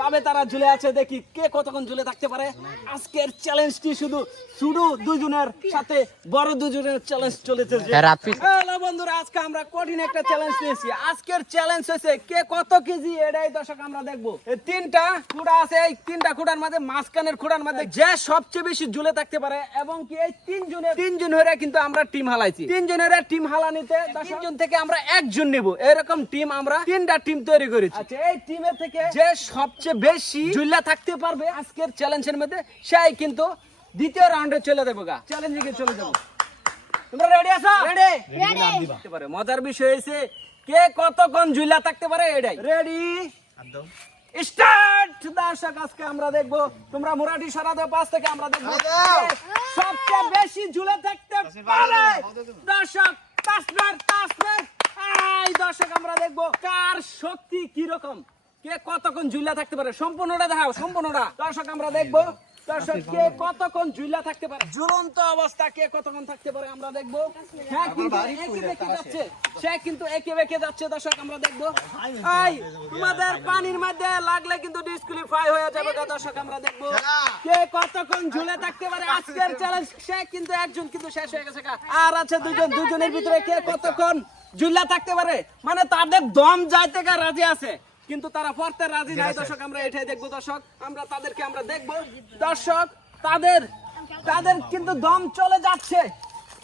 পাবে তারা ঝুলে আছে, দেখি কে কতক্ষণ ঝুলে থাকতে পারে। আজকের চ্যালেঞ্জটি শুধু ছোট দুইজনের সাথে বড় দুইজনের চ্যালেঞ্জ চলেছে। হ্যালো বন্ধুরা, আজকে আমরা কঠিন একটা চ্যালেঞ্জ নিয়েছি। আজকের চ্যালেঞ্জ হয়েছে কে কত কেজি, এটাই দর্শক আমরা দেখবো। এই তিনটা খুঁড়া আছে, এই তিনটা খুঁড়ার মধ্যে মাঝখানের খুঁড়ার মধ্যে যে সবচেয়ে বেশি ঝুলে থাকতে পারে, এবং কি এই তিনজন হয়ে কিন্তু আমরা টিম হালাইছি। তিনজনের টিম হালানিতে 10 জন থেকে আমরা একজন নেব, এরকম টিম আমরা তিনটা টিম তৈরি করেছি। আচ্ছা, এই টিমের থেকে যে সবচেয়ে বেশি ঝুলা থাকতে পারবে আজকের চ্যালেঞ্জের মধ্যে, সেই কিন্তু দ্বিতীয় রাউন্ডে চলে যাবো। চ্যালেঞ্জিংয়ে চলে যাবো। তোমরা রেডি আছো? রেডি। মজার বিষয় হয়েছে কে কতক্ষণ ঝুলা থাকতে পারে, এটাই। Ready start. দর্শক আজকে আমরা দেখবো, তোমরা মুরাটি সরা দাও, পাশ থেকে আমরা দেখবো সবচেয়ে বেশি ঝুলে থাকতে পারে। দর্শক দর্শক আমরা দেখবো কার শক্তি কি রকম, কে কতক্ষণ ঝুলা থাকতে পারে। সম্পূর্ণটা দেখাও, সম্পূর্ণটা। দর্শক আমরা দেখবো দর্শক কে কতক্ষণ ঝুলা থাকতে পারে, ঝুলন্ত অবস্থা কে কতক্ষণ থাকতে পারে আমরা দেখবো। হ্যাঁ, কিন্তু একে বেঁকে যাচ্ছে, সে কিন্তু একে বেঁকে যাচ্ছে। দর্শক আমরা দেখবো তোমাদের পানির মধ্যে লাগলে কিন্তু ডিসকুয়ালিফাই হয়ে যাবে। দর্শক আমরা দেখবো কে কতক্ষণ ঝুলে থাকতে পারে আজকের চ্যালেঞ্জ। সে কিন্তু একজন কিন্তু শেষ হয়ে গেছে, আর আছে দুজনের ভিতরে কে কতক্ষণ ঝুলা থাকতে পারে, মানে তাদের দম যাইতে রাজি আছে কিন্তু তারা পড়তে রাজি নাই। দর্শক আমরা এটাই দেখবো। দর্শক আমরা তাদেরকে আমরা দেখবো। দর্শক তাদের কিন্তু দম চলে যাচ্ছে,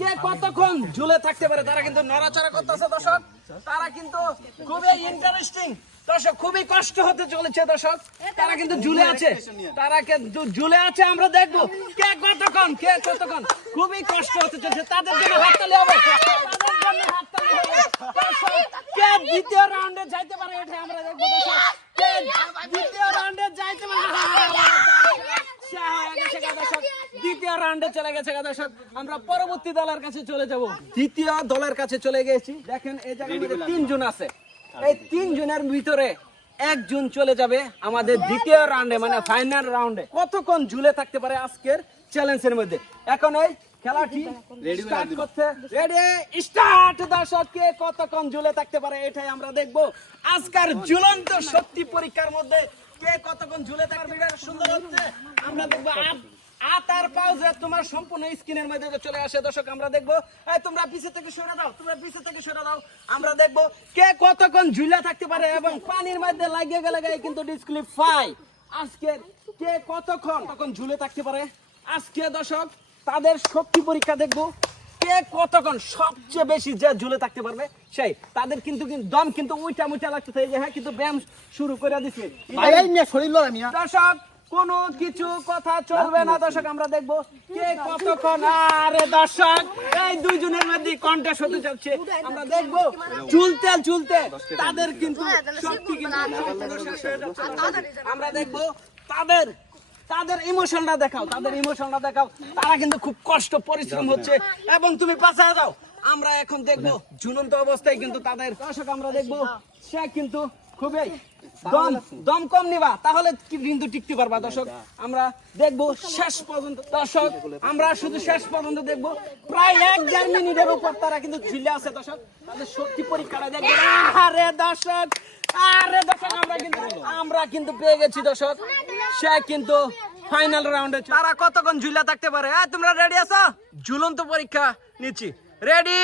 কে কতক্ষণ ঝুলে থাকতে পারে। তারা কিন্তু নড়াচড়া করতেছে। দর্শক তারা কিন্তু খুবই ইন্টারেস্টিং। দর্শক খুবই কষ্ট হতে চলেছে। দর্শক তারা কিন্তু ঝুলে আছে, তারা কিন্তু ঝুলে আছে। আমরা দেখবো কে কতক্ষণ খুবই কষ্ট হতে চলেছে। তাদের জন্য হাততালি হবে, তাদের জন্য হাততালি হবে। দর্শক কে দ্বিতীয় রাউন্ডে যাইতে পারে, এটা আমরা দেখবো। দর্শক কে দ্বিতীয় রাউন্ডে যাইতে পারে, দ্বিতীয় রাউন্ডে চলে গেছে। দর্শক আমরা পরবর্তী দলের কাছে চলে যাব। দ্বিতীয় দলের কাছে চলে গেছি। দেখেন এই জায়গার মধ্যে 3 জন আছে, এই 3 জনের ভিতরে একজন চলে যাবে আমাদের দ্বিতীয় রাউন্ডে, মানে ফাইনাল রাউন্ডে। কতক্ষণ ঝুলে থাকতে পারে আজকের চ্যালেঞ্জের মধ্যে। এখন এই খেলাটি স্টার্ট করতে রেডি স্টার্ট। দর্শক কে কতক্ষণ ঝুলে থাকতে পারে, এটাই আমরা দেখবো আজকের ঝুলন্ত শক্তি পরীক্ষার মধ্যে। কে কতক্ষণ ঝুলে থাকতে পারে সুন্দর হচ্ছে আমরা দেখবো। আর পাউজে তোমার সম্পূর্ণ স্ক্রিনের মধ্যে চলে আসে। দর্শক আমরা দেখবো তোমরা পিছে থেকে সরে দাও, আমরা দেখবো কে কতক্ষণ ঝুলা থাকতে পারে, এবং পানির মধ্যে লাগিয়ে গেলে কিন্তু ডিসকুয়ালিফাই। আজকে কে কতক্ষণ ঝুলে থাকতে পারে আজকে। দর্শক তাদের শক্তি পরীক্ষা দেখবো, কে কতক্ষণ সবচেয়ে বেশি যে ঝুলে থাকতে পারবে সেই। তাদের কিন্তু দম কিন্তু উইটা লাগতেছে, এই যে হ্যাঁ কিন্তু ব্যায়াম শুরু করে দিচ্ছে। দর্শক কোনো কিছু কথা চলবে না। দর্শক আমরা দেখবো কে কতক্ষণ। আরে দর্শক এই দুইজনের মধ্যে কন্টেস্ট হতে যাচ্ছে। আমরা দেখবো চুলতে তাদের কিন্তু শক্তি কিন্তু আমরা দেখবো তাদের ইমোশনটা দেখাও, তারা কিন্তু খুব কষ্ট পরিশ্রম হচ্ছে, এবং তুমি পাশে দাও। আমরা এখন দেখবো ঝুলন্ত অবস্থায় কিন্তু তাদের। দর্শক আমরা দেখবো সে কিন্তু খুবই দম কম নিবা, তাহলে কিন্তু টিকতে পারবা। দর্শক আমরা দেখবো শেষ পর্যন্ত। দর্শক আমরা শুধু শেষ পর্যন্ত দেখবো, প্রায় 1-1.5 মিনিটের উপর তারা কিন্তু ঝুলে আছে। দর্শক তাদের শক্তি পরীক্ষাটা দেখবো। আরে দর্শক আমরা কিন্তু পেয়ে গেছি। দর্শক সে কিন্তু ফাইনাল রাউন্ডে। তারা কতক্ষণ ঝুলে থাকতে পারে, তোমরা রেডি আছো? ঝুলন্ত পরীক্ষা নিচ্ছি, রেডি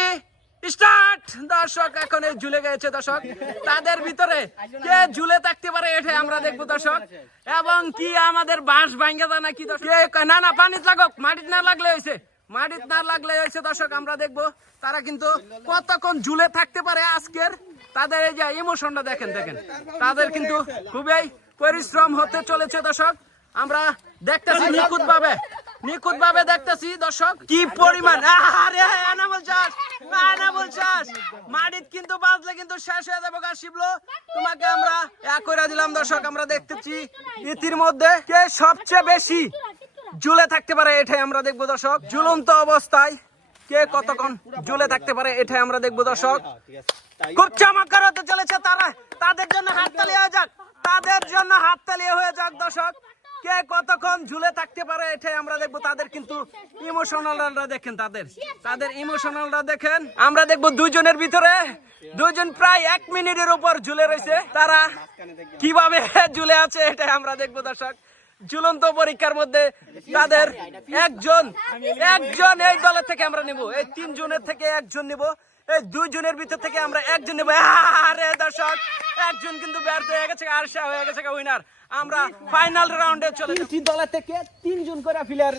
স্টার্ট। দর্শক এখন এই ঝুলে গেছে। দর্শক তাদের ভিতরে কে ঝুলে থাকতে পারে, এটাই আমরা দেখবো। দর্শক এবং কি আমাদের বাঁশ ভাঙ্গা যায় নাকি? না পানিতে লাগুক, মাটিতে না লাগলে হয়েছে। দর্শক আমরা দেখবো তারা কিন্তু কতক্ষণ ঝুলে থাকতে পারে আজকের। তাদের এই যে ইমোশনটা দেখেন, তাদের কিন্তু খুবই পরিশ্রম হতে চলেছে। দর্শক আমরা দেখতেছি নিখুঁত ভাবে দেখতেছি। দর্শক কি পরিমাণ, আরে এনামুল চাষ মাটিত কিন্তু বাজলে কিন্তু শেষ হয়ে যাবে। শিবলো তোমাকে আমরা করে দিলাম। দর্শক আমরা দেখতেছি ইতির মধ্যে কে সবচেয়ে বেশি ঝুলে থাকতে পারে, এটাই আমরা দেখবো। দর্শক ঝুলন্ত অবস্থায় কে কতক্ষণ ঝুলে থাকতে পারে, এটাই আমরা দেখবো। দর্শক খুব চমৎকার হতে চলেছে। তাদের জন্য হাততালি হয়ে যাক, দর্শক কে কতক্ষণ ঝুলে থাকতে পারে এটাই আমরা দেখবো। তাদের কিন্তু ইমোশনালটা দেখেন, তাদের ইমোশনালটা দেখেন। আমরা দেখবো দুইজনের ভিতরে দুইজন প্রায় 1 মিনিটের উপর ঝুলে রয়েছে। তারা কিভাবে ঝুলে আছে এটাই আমরা দেখবো দর্শক। ঝুলন্ত পরীক্ষার মধ্যে তাদের একজন এই দলের থেকে আমরা নিব, এই 3 জনের থেকে একজন নিব, এই 2 জনের ভিতর থেকে আমরা একজন নেব। আরে দর্শক, একজন কিন্তু ব্যর্থ হয়ে গেছে, আর সে হয়ে গেছে উইনার। আমরা ফাইনাল রাউন্ডে চলে যাচ্ছি। দলের থেকে 3 জন করে প্লেয়ার,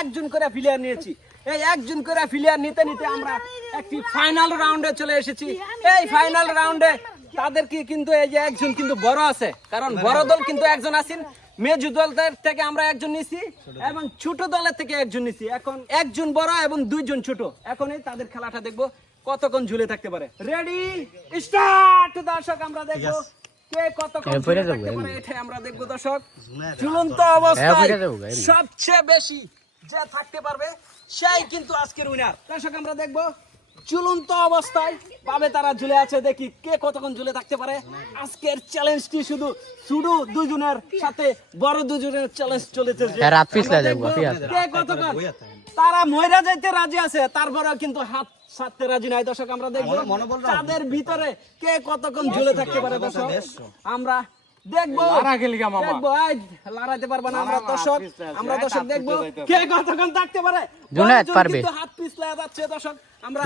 একজন করে প্লেয়ার নিয়েছি। এই একজন করে প্লেয়ার নিতে নিতে আমরা একটি ফাইনাল রাউন্ডে চলে এসেছি। এই ফাইনাল রাউন্ডে তাদেরকে কিন্তু এই যে একজন কিন্তু বড় আছে, কারণ বড় দল কিন্তু একজন আছেন, মেজু দলের থেকে আমরা একজন নিছি এবং ছোট দলের থেকে একজন নিছি। এখন একজন বড় এবং 2 জন ছোট। এখনই তাদের খেলাটা দেখবো কতক্ষণ ঝুলে থাকতে পারে। Ready start. দর্শক আমরা দেখবো কে কতক্ষণ ঝুলে থাকতে পারে, এটাই আমরা দেখবো দর্শক। ঝুলন্ত অবস্থায় সবচেয়ে বেশি যে থাকতে পারবে সেই কিন্তু আজকের উইনার। দর্শক আমরা দেখবো ঝুলন্ত অবস্থায় পাবে তারা ঝুলে আছে, দেখি কে কতক্ষণ ঝুলে থাকতে পারে। আজকের চ্যালেঞ্জটি শুধু ছোট 2 জনের সাথে বড় 2 জনের চ্যালেঞ্জ চলেছে। কে কতক্ষণ তারা ময়রা যাইতে রাজি আছে, তারপরে কিন্তু হাত ছাড়তে রাজি নাই। দর্শক আমরা দেখবো তাদের ভিতরে কে কতক্ষণ ঝুলে থাকতে পারে। দর্শক আমরা দেখবো, লড়াইতে পারবো না আমরা। দর্শক দেখবো কে কতক্ষণ থাকতে পারে। হাত পিছলে যাচ্ছে দর্শক। আমরা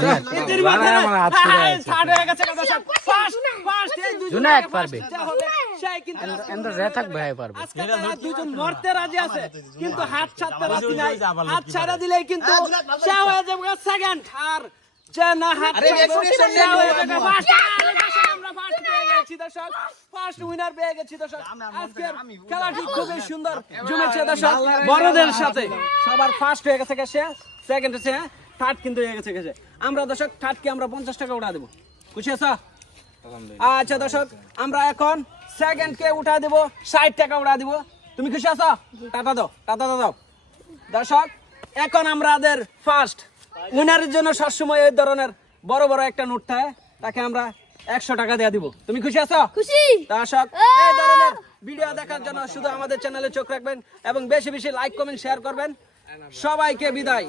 দুজন মরতে রাজি আছে, কিন্তু হাত ছাড়তে রাজি নাই। হাত ছাড়া দিলেই কিন্তু সে হয়ে যাবে সেকেন্ড, আর যে না হাত ফার্স্ট উইনার পেয়ে গেছি দর্শক। আজকের খেলাটি খুবই সুন্দর জমেছে দর্শক। বড়দের সাথে সবার ফার্স্ট হয়ে গেছে, সেকেন্ড হচ্ছে, থার্ড কিন্তু হয়ে গেছে। আমরা দর্শক থার্ডকে আমরা 50 টাকা উঠা দেবো, খুশি আছো? আচ্ছা দর্শক, আমরা এখন সেকেন্ডকে উঠা দেবো, 60 টাকা উঠা দিব। তুমি খুশি আছো? টাটা দাও। দর্শক এখন আমাদের ফার্স্ট উইনারের জন্য সবসময় এই ধরনের বড় বড় একটা নোট থাকে, তাকে আমরা 100 টাকা দেয়া দিব। তুমি খুশি আছো? খুশি। দর্শক এই ধরনের ভিডিও দেখার জন্য শুধু আমাদের চ্যানেলে চোখ রাখবেন এবং বেশি বেশি লাইক কমেন্ট শেয়ার করবেন। সবাইকে বিদায়।